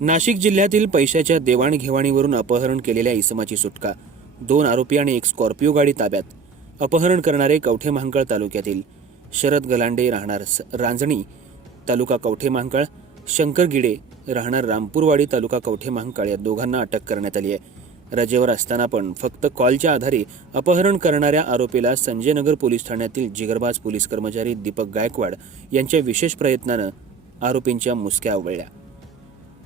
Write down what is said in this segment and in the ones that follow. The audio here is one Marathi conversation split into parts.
नाशिक जिल्ह्यातील पैशाच्या देवाणघेवाणीवरून अपहरण केलेल्या इसमाची सुटका। 2 आरोपी आणि एक स्कॉर्पिओ गाडी ताब्यात। अपहरण करणारे कवठे महांकाळ तालुक्यातील शरद गलांडे राहणार रांजणी तालुका कवठे महांकाळ, शंकर गिडे राहणार रामपूरवाडी तालुका कवठे महांकाळ या दोघांना अटक करण्यात आली आहे। रजेवर असताना पण फक्त कॉलच्या आधारे अपहरण करणाऱ्या आरोपीला संजयनगर पोलीस ठाण्यातील जिगरबाज पोलीस कर्मचारी दीपक गायकवाड यांच्या विशेष प्रयत्नानं आरोपींच्या मुसक्या आवळल्या।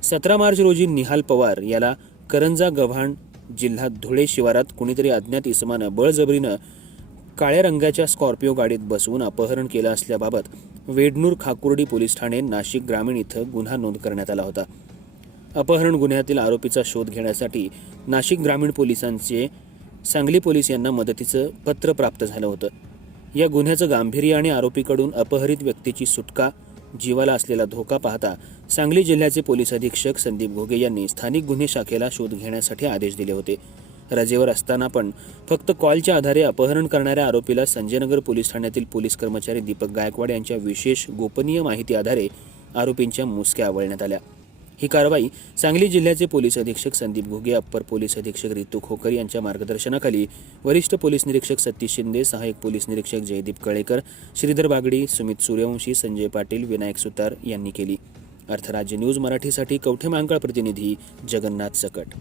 17 मार्च रोजी निहाल पवार याला करंजा गव्हाण जिल्हा धुळे शिवारात कुणीतरी अज्ञात इसमानं बळजबरीनं काळ्या रंगाच्या स्कॉर्पिओ गाडीत बसवून अपहरण केलं असल्याबाबत वेडनूर खाकुर्डी पोलीस ठाणे नाशिक ग्रामीण इथं गुन्हा नोंद करण्यात आला होता। अपहरण गुन्ह्यातील आरोपीचा शोध घेण्यासाठी नाशिक ग्रामीण पोलिसांचे सांगली पोलीस यांना मदतीचं पत्र प्राप्त झालं होतं। या गुन्ह्याचं गांभीर्य आणि आरोपीकडून अपहरित व्यक्तीची सुटका, जीवाला असलेला धोका पाहता सांगली जिल्ह्याचे पोलीस अधीक्षक संदीप घोगे यांनी स्थानिक गुन्हे शाखेला शोध घेण्यासाठी आदेश दिले होते। रजेवर असताना पण फक्त कॉलच्या आधारे अपहरण करणाऱ्या आरोपीला संजयनगर पोलीस ठाण्यातील पोलीस कर्मचारी दीपक गायकवाड यांच्या विशेष गोपनीय माहिती आधारे आरोपींच्या मुसक्या आवळण्यात आल्या। ही कारवाई सांगली जिल्ह्याचे पोलीस अधीक्षक संदीप घोगे, अप्पर पोलीस अधीक्षक रितू खोकर यांच्या मार्गदर्शनाखाली वरिष्ठ पोलीस निरीक्षक सतीश शिंदे, सहाय्यक पोलीस निरीक्षक जयदीप कळेकर, श्रीधर बागडी, सुमित सूर्यवंशी, संजय पाटील, विनायक सुतार यांनी केली। अर्थराज्य न्यूज मराठीसाठी कवठे महांकाळ प्रतिनिधी जगन्नाथ सकट।